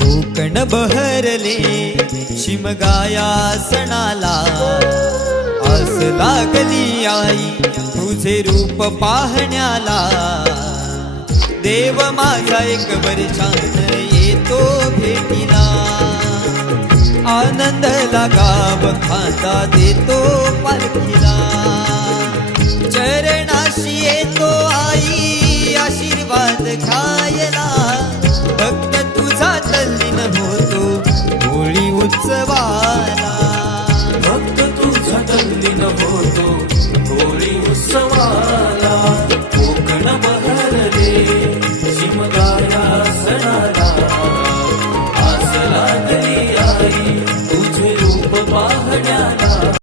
कोकण बहरले शिमगाया सणाला, आस लागली आई तुझे रूप पाहण्याला। देव माझा एक वर्षान येतो भेटीला, आनंद लागाव खांदा देतो पालखीला। चरणाशी येतो आई आशीर्वाद घ्यायला,